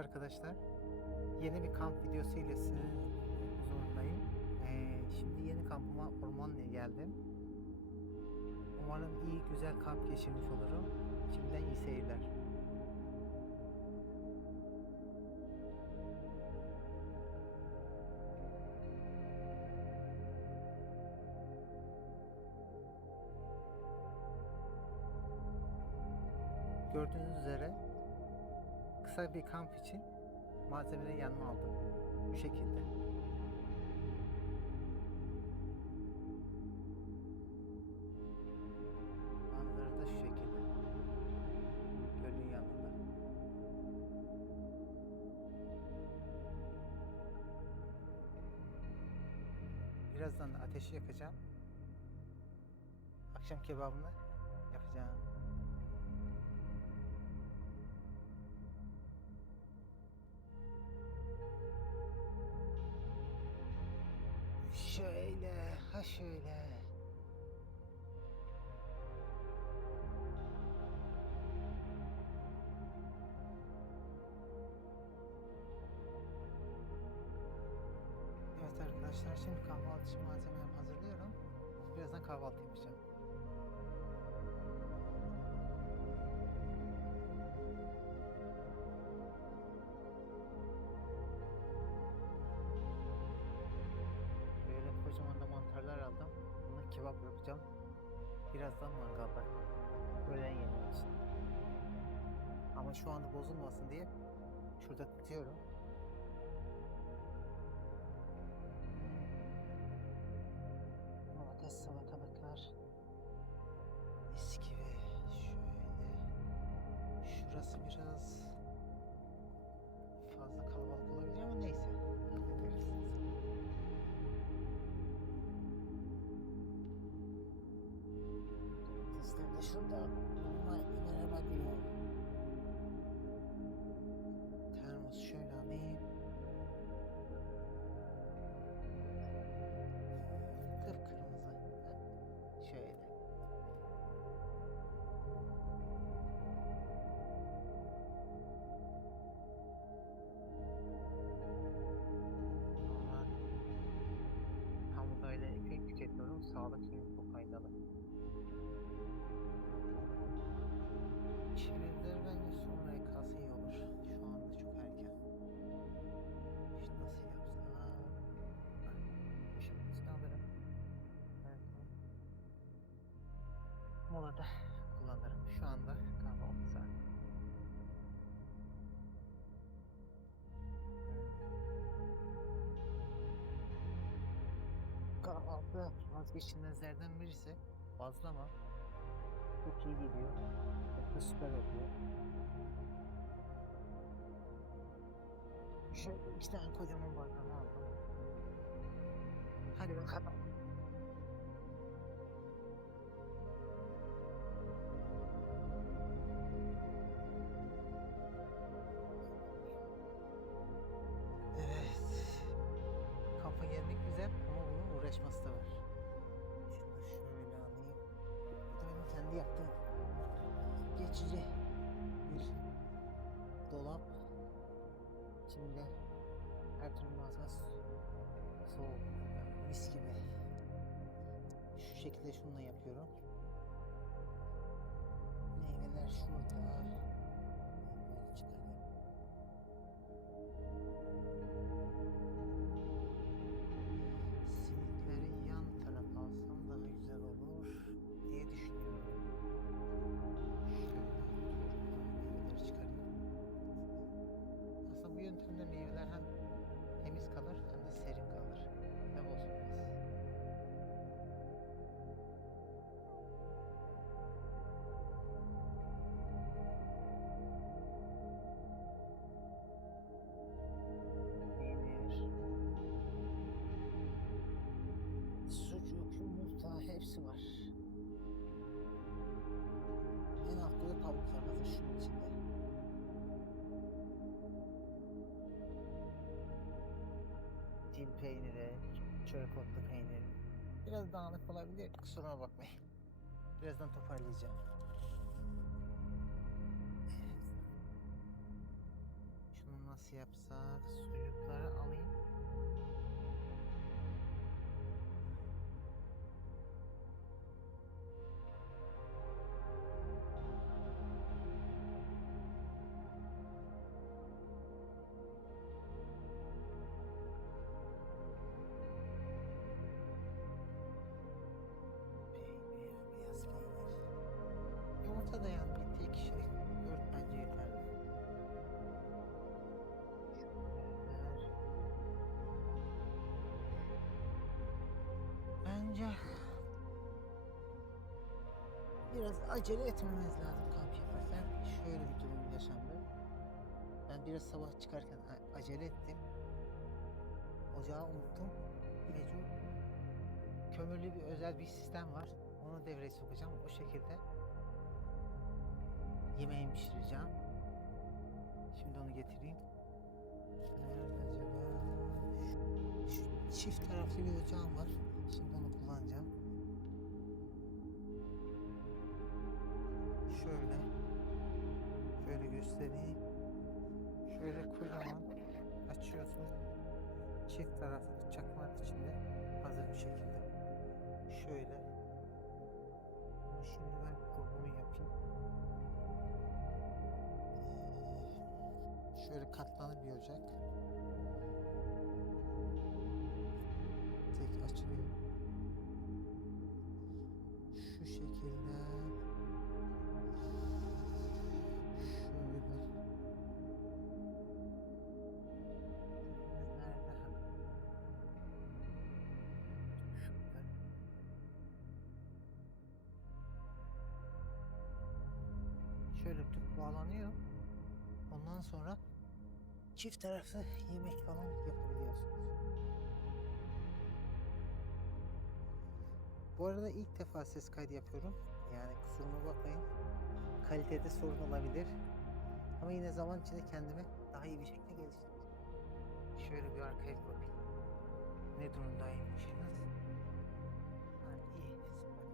arkadaşlar. Yeni bir kamp videosu ile sizin huzurundayım. Şimdi yeni kampıma Ormanlı'ya geldim. Umarım iyi güzel kamp geçirmiş olurum. Şimdiden iyi seyirler. Gördüğünüz üzere kısa bir kamp için malzemeleri yanıma aldım. Bu şekilde. Manzara da şu şekilde. Gölün yanında. Birazdan ateşi yakacağım. Akşam kebabını yapacağım. Şöyle, ha şöyle. Evet arkadaşlar, şimdi kahvaltı için malzemelerimi hazırlıyorum. Birazdan kahvaltı yapacağım. Böyle kocaman da mantarlar aldım. Bunu kebap yapacağım. Birazdan mangalda. Öğlen yemeği için. Ama şu anda bozulmasın diye şurada tutuyorum. Domates, salatalıklar. Mis gibi. Şöyle. Şurası biraz fazla kalabalık olabilir ama neyse. Hallederiz. Domatesler de şurada. Normal merhaba diyor. Termos şöyle alayım. Kıpkırmızı. Şöyle. Normal tam böyle ekmek tüketiyorum. Sağlık için çok faydalı. Çerezleri bence sonraya kalsa iyi olur. Şu anda çok erken. İşte nasıl yapsam? Şimdi alırım. Evet. Molada kullanırım. Şu anda kahvaltı saati. Kahvaltı vazgeçilmezlerden birisi. Bazlama çok iyi gidiyor. Çok da süper oluyor. Şöyle iki tane kocaman bazlama aldım. Hadi bakalım. Evet. Kampa gelmek güzel ama bunun uğraşması da var. Şunu şöyle alayım. Bu da benim kendi yaptığım geçici bir dolap. Şimdi her türlü malzeme soğuk. Yani mis gibi. Şu şekilde şununla yapıyorum. Meyveler şurada. Meyveleri çıkarayım. Simitleri yan tarafa alsam daha güzel olur diye düşünüyorum. Şöyle meyveleri çıkarayım. Aslında bu yöntemle meyveler hem temiz kalır hem de serin kalır ve bozulmaz. Sucuk, yumurta hepsi var. En altta da tavuklar hazır şunun içinde. Dil peyniri, çörek otlu peyniri. Biraz dağınık olabilir, kusura bakmayın. Birazdan toparlayacağım. Evet. Şunun nasıl yapsak? Sucukları alayım. Peynir, beyaz peynir. Yumurta da yani bir tek kişilik 4 bence yeterli. Şunlar. Bence biraz acele etmemiz lazım kamp yaparken. Şöyle bir durum yaşandı. Ben biraz sabah çıkarken acele ettim. Ocağı unuttum. Mecbur kömürlü bir özel bir sistem var. Onu devreye sokacağım. O şekilde yemeğimi pişireceğim. Şimdi onu getireyim. Nerede acaba? Şu çift taraflı bir ocağım var. Şimdi onu kullanacağım. Şöyle. Şöyle göstereyim. Şöyle kocaman açıyorsun. Çift taraflı çakmak içinde hazır bir şekilde. Şöyle. Bunu şimdi ben kurulumu yapayım. Şöyle katlanır bir ocak. Tek açılıyor. Şu şekilde. Şöyle. Nerede? Şurada. Şöyle tüp bağlanıyor. Ondan sonra çift taraflı yemek falan yapabiliyorsunuz. Bu arada ilk defa ses kaydı yapıyorum. Yani kusuruma bakmayın. Kalitede sorun olabilir. Ama yine zaman içinde kendimi daha iyi bir şekilde geliştireceğim. Şöyle bir arkaya bir bakayım. Ne durumdaymışsınız? Ha, iyi. Süper.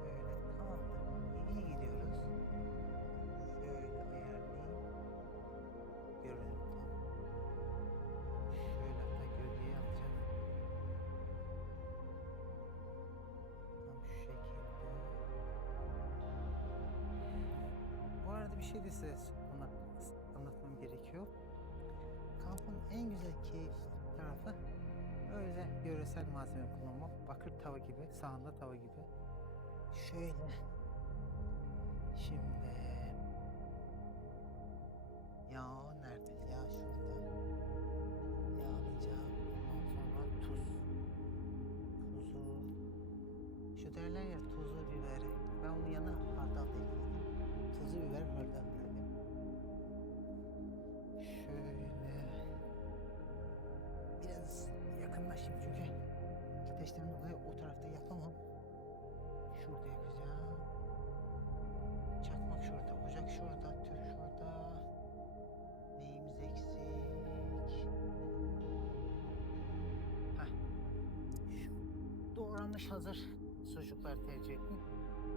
Böyle tamamdır. İyi gidiyoruz. Şöyle ayarlayayım. Görünüm tam. Şöyle hatta gölgeye alacağım. Tam şu şekilde. Bu arada bir şey de size anlatmam gerekiyor. Kampın en güzel keyifli tarafı öyle yöresel malzeme kullanmak. Bakır tava gibi, sahanda tava gibi. Şöyle. Şimdi yağ nerede? Yağ şurada. Yağlayacağım. Ondan sonra tuz. Tuzu. Şu derler ya tuzu biberi. Ben onun yanına hardal ekledim. Tuzu biber hardal ekledim. Şöyle. Biraz yakınlaşayım çünkü ateşten dolayı o tarafta yapamam. Şurada yapacağım. Çakmak şurada, ocak şurada, tüp şurada. Neyimiz eksik? Heh. Şu doğranmış hazır sucuklar tercih ettim.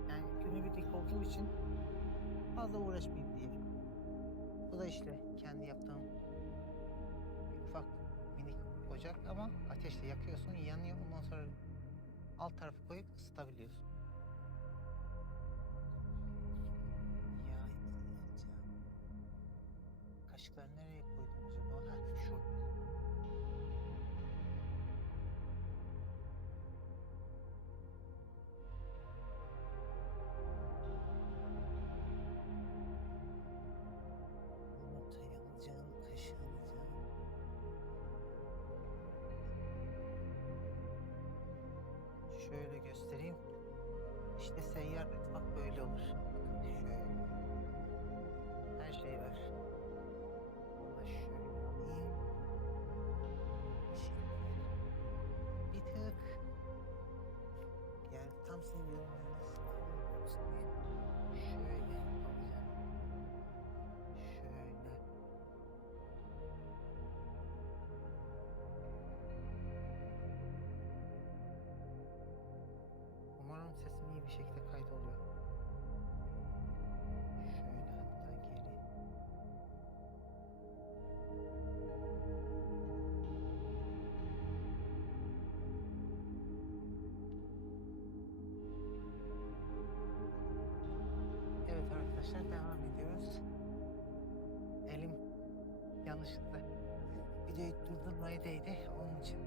Yani günübirlik olduğu için fazla uğraşmayayım diye. Bu da işte kendi yaptığım bir ufak minik ocak ama ateşle yakıyorsun, yanıyor. Ondan sonra alt tarafı koyup ısıtabiliyorsun. Ya yiyeceğim. Kaşıkları nereye koydum acaba? Ha, şurada. Yumurtayı alacağım, kaşığı alacağım. Şöyle göstereyim. İşte seyyar mutfak böyle olur. Bakın şöyle. Her şey var. Bunu da şöyle alayım. Şimdi bir tık yani tam sizin yorumlarınız olsun diye şöyle alacağım. Şöyle. Umarım sesim iyi bir şekilde kaydoluyor. Şöyle hatta geri. durdurmaya değdi. Onun için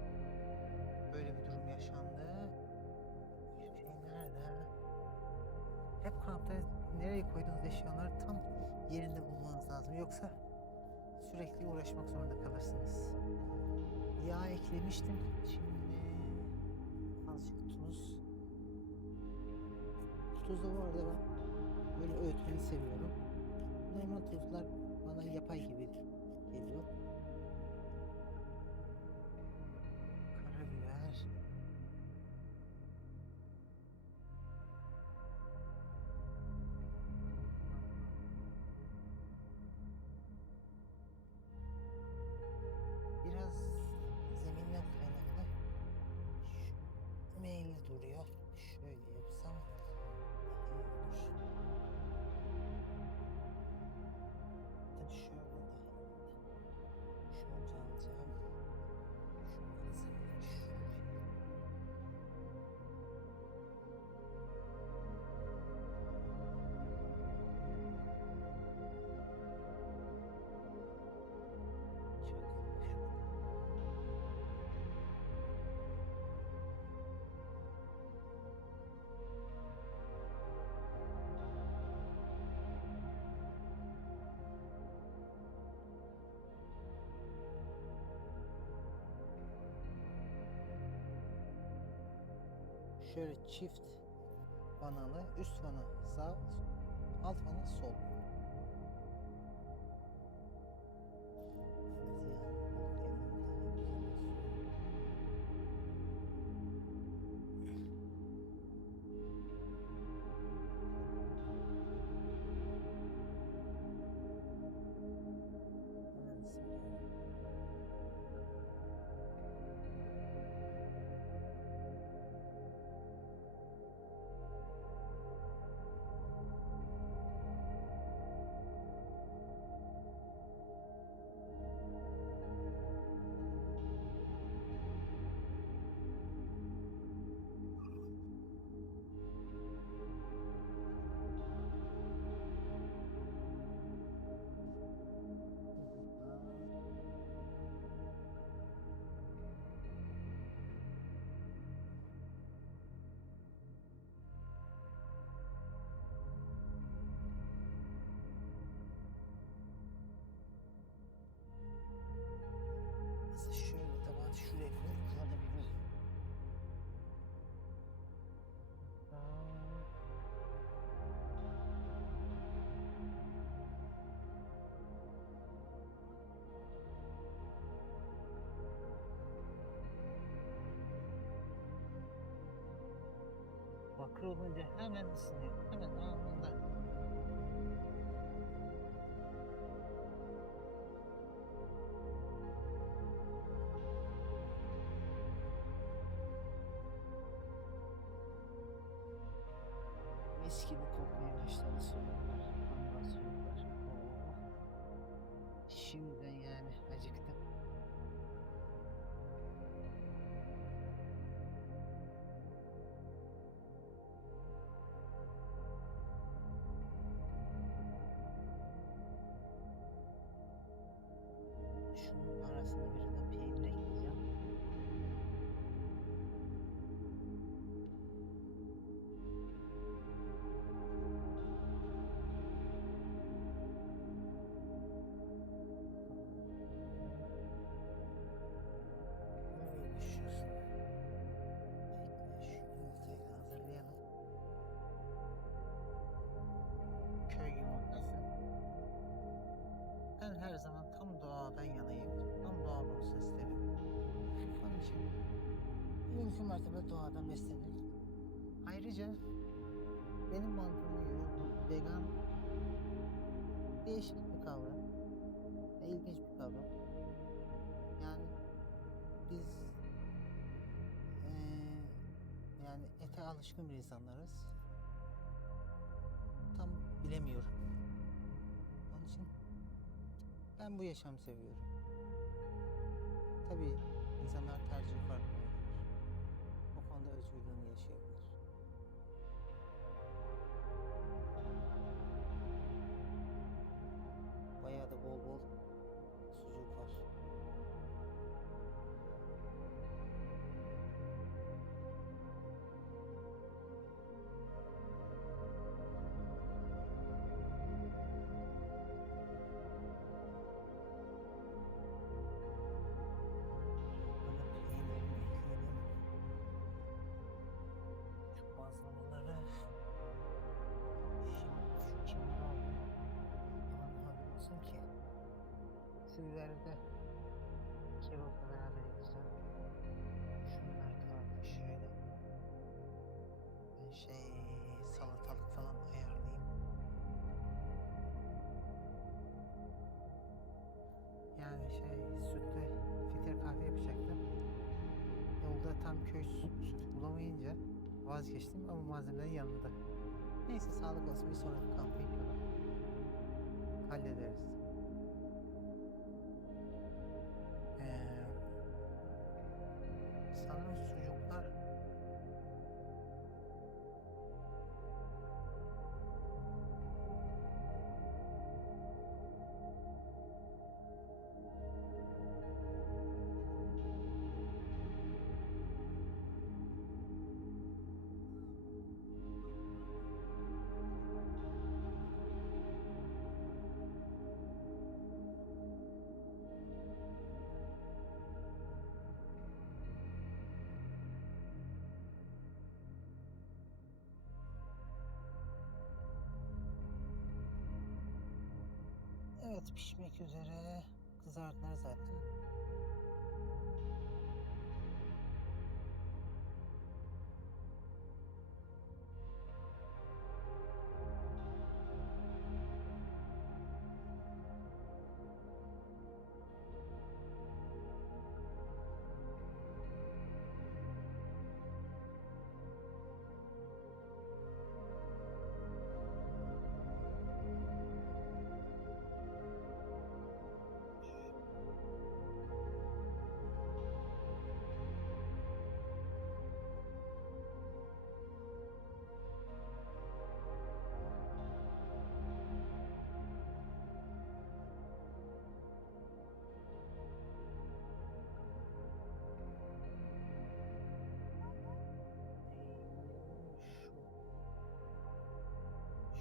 böyle bir durum yaşandı. Şey nerede? Hep kampta nereye koyduğunuz eşyaları tam yerinde bulmanız lazım. Yoksa sürekli uğraşmak zorunda kalırsınız. Yağ eklemiştim. Şimdi azıcık tuz. Tuz da bu arada ben böyle öğütmeyi seviyorum. Normal tuzlar bana yapay gibi geliyor. Karabiber. Biraz zeminden kaynaklı meyilli duruyor. Şöyle yapsam iyi olur. Ben şöyle şunu alacağım. Şunları sen şuraya. Şöyle çift vanalı, üst vana sağ, alt vana sol. Mesela şöyle tabağı şuraya koyup kalabilir. Bakır olunca hemen ısınıyor. Hemen anında. Mis gibi kokmaya başladı soğanlar. Vallahi soğanlar. Oh. Şimdiden yani acıktım. Şunun arasına bir de peynir ekleyeceğim. Nereye düşüyorsun? Bekle şu yumurtayı da hazırlayalım. Köy yumurtası. Ben her zaman tam doğadan yanayım. Tam doğal olsun isterim. Onun için mümkün mertebe doğadan beslenelim. Ayrıca benim mantığıma göre bu vegan değişik bir kavram. Ve ilginç bir kavram. Yani biz yani ete alışkın bir insanlarız. Tam bilemiyorum. Onun için ben bu yaşamı seviyorum. Tabii insanlar tercihi farklı olabilir. O konuda özgürlüğünü yaşayabilir. Bayağı da bol bol sucuk var. ileride kebapla beraber yiyeceğim. Şunun arkalarına şöyle ben salatalık falan ayarlayayım. Yani sütlü filtre kahve yapacaktım. Yolda tam köy sütü bulamayınca vazgeçtim ama malzemelerin yanında. Neyse sağlık olsun, bir sonraki kampı yapalım. Hallederiz. Sanırım sucuklar evet pişmek üzere, kızardılar zaten.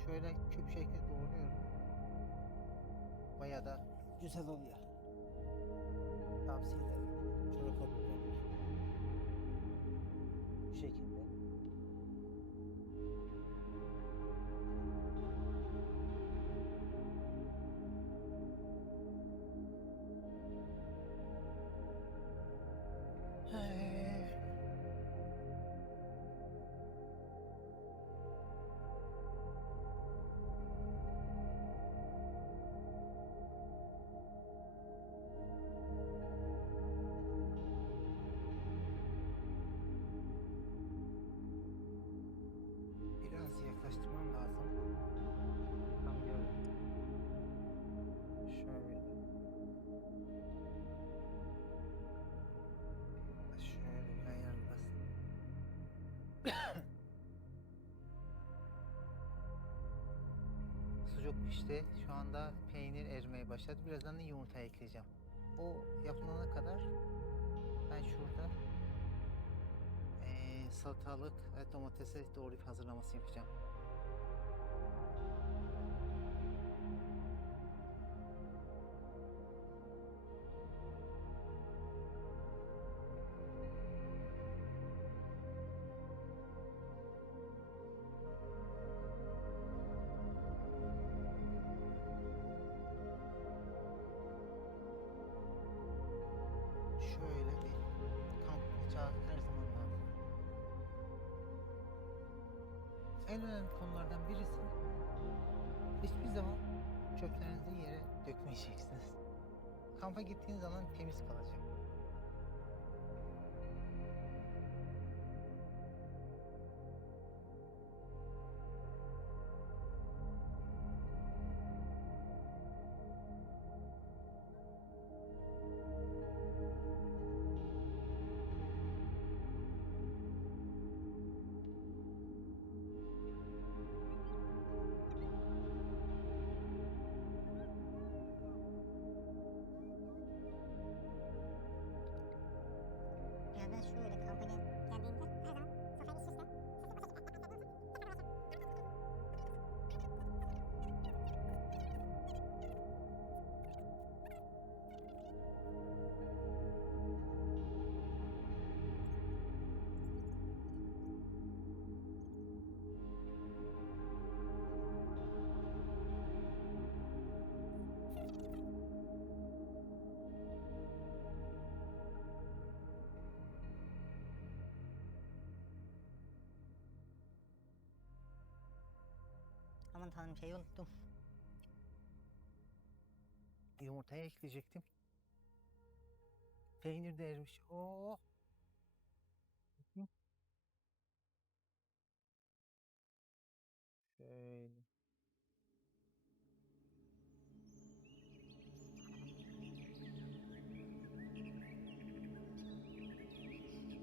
Şöyle küp şekli doğruyorum. Bayağı da güzel oluyor. Tavsiye ederim. Şöyle koyuyorum. Bu şekilde. Biraz yaklaştırmam lazım. Tam gördüm. Şöyle. Şöyle bir ayarlasın. Sucuk pişti. Şu anda peynir erimeye başladı. Birazdan da yumurta ekleyeceğim. O yapılana kadar ben şurada salatalık ve domatesi doğrayıp hazırlaması yapacağım. Şöyle bir kamp bıçağı her zaman lazım. En önemli konulardan birisi, hiçbir zaman çöplerinizi yere dökmeyeceksiniz. Kampa gittiğiniz zaman temiz kalacak. aman tanrım şeyi unuttum. Yumurtaya ekleyecektim. Peynir de erimiş. Oo. Şöyle.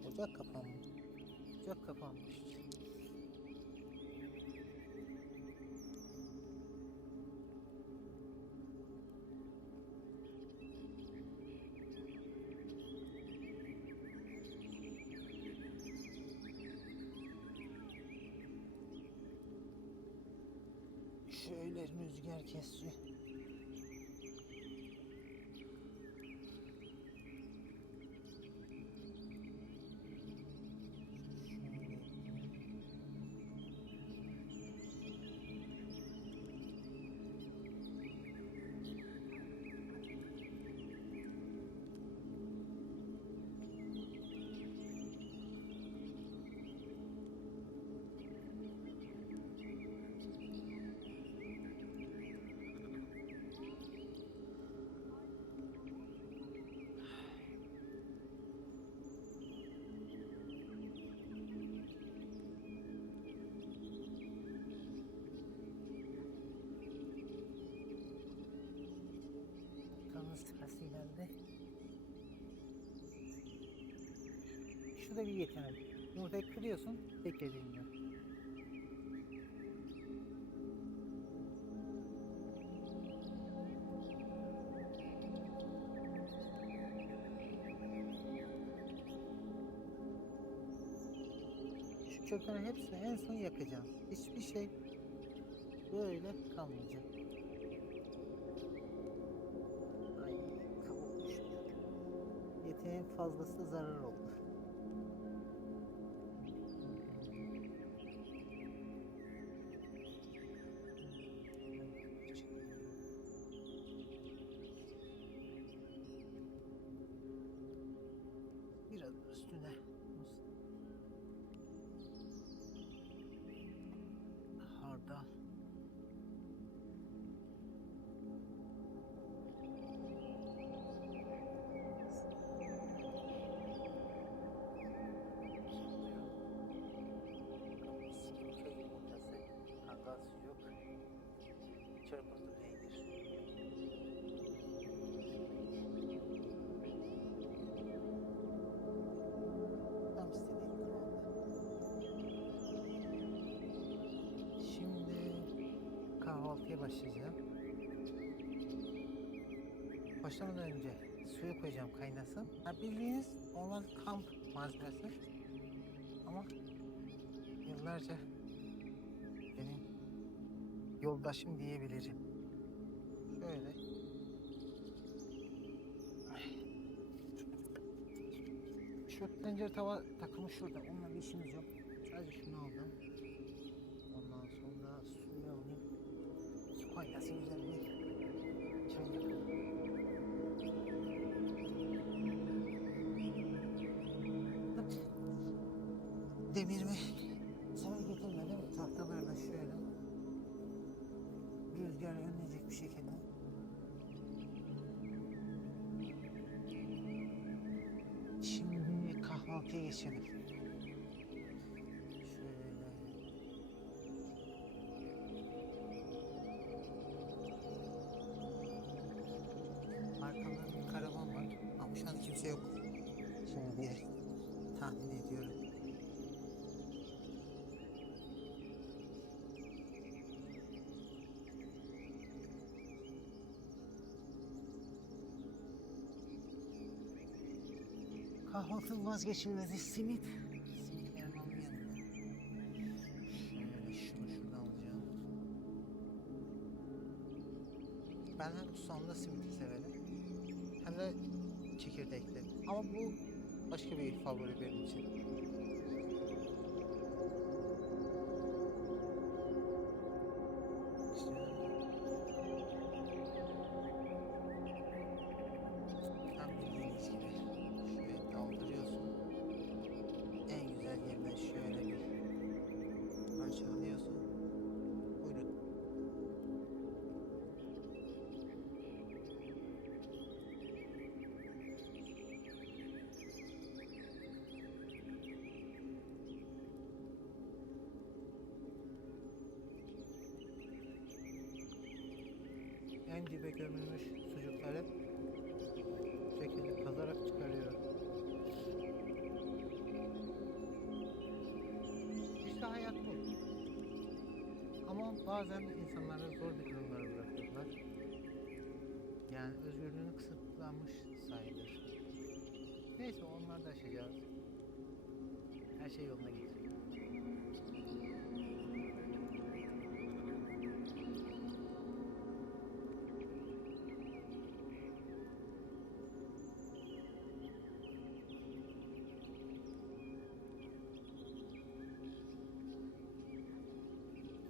Ocak kapanmış. Ocak kapanmış. Şöyle rüzgar kesiyor. Kanlı sırası geldi. Şu da bir yetenek. Yumurtayı kırıyorsun, beklediğinde. Şu köklerin hepsini en son yakacağım. Hiçbir şey böyle kalmayacak. Ay kavurmuş. Yeteneğin fazlası zarar olur. Biraz üstüne hardal. Köy yumurtası, kangal sucuk, çırpıntı peynir. Tam istediğim kıvamda. Şimdi kahvaltıya başlayacağım. Başlamadan önce suyu koyacağım kaynasın. Ha, bildiğiniz normal kamp malzemesi. Ama yıllarca benim yoldaşım diyebilirim. Şöyle. Şu tencere tava takımı şurada. Onunla bir işimiz yok. Sadece şunu aldım. Ondan sonra suyu alayım. Su kaynasın güzel bir çay yapalım. Demirimi sana getirmedim. Tahtalarla şöyle rüzgar önleyecek bir şekilde. Şimdi kahvaltıya geçelim. Şöyle. Arkamda bir karavan var. Ama şu an kimse yok. Şimdi diye tahmin ediyorum. Kahvaltının vazgeçilmezi simit. Simitlerin onun yanında. Şöyle şunu şuradan alacağım. Ben hem susamlı simiti severim. Hem de çekirdekli. Ama bu başka bir favori benim için. Tam bildiğiniz gibi şöyle daldırıyorsun. En güzel yerinden şöyle bir parça alıyorsun. Buyurun. dibe gömülmüş sucukları bu şekilde kazarak çıkarıyorum. İşte hayat bu. Ama bazen insanları zor bir durumlara bırakıyorlar. Yani özgürlüğünü kısıtlanmış sayılır. Neyse onları da aşacağız. Her şey yoluna gidecek.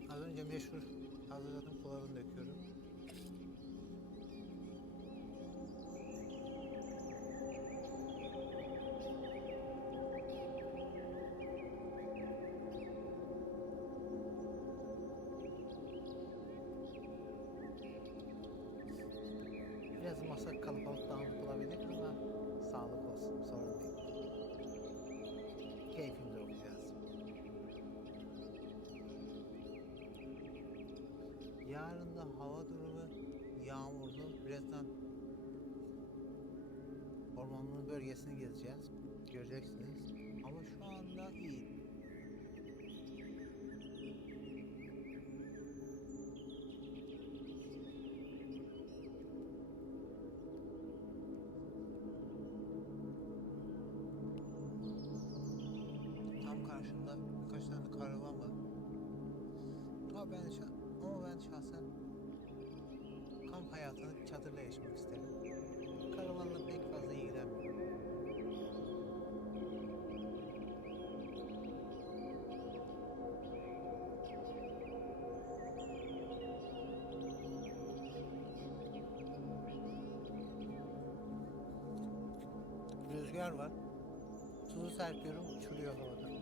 Az önce meşhur hazırladığım pilavını döküyorum. Biraz masa kalabalık dağınık olabilir ama sağlık olsun, sorun değil. Keyfimize bakacağız. Yarın da hava durumu yağmurlu. Birazdan ormanın bölgesini gezeceğiz. Göreceksiniz. Ama şu anda iyi. Tam karşımda birkaç tane karavan var. Ama ben şahsen kamp hayatını çadırla yaşamak isterim. Karavanla pek fazla ilgilenmiyorum. Rüzgar var. Tuzu serpiyorum, uçuruyor havada.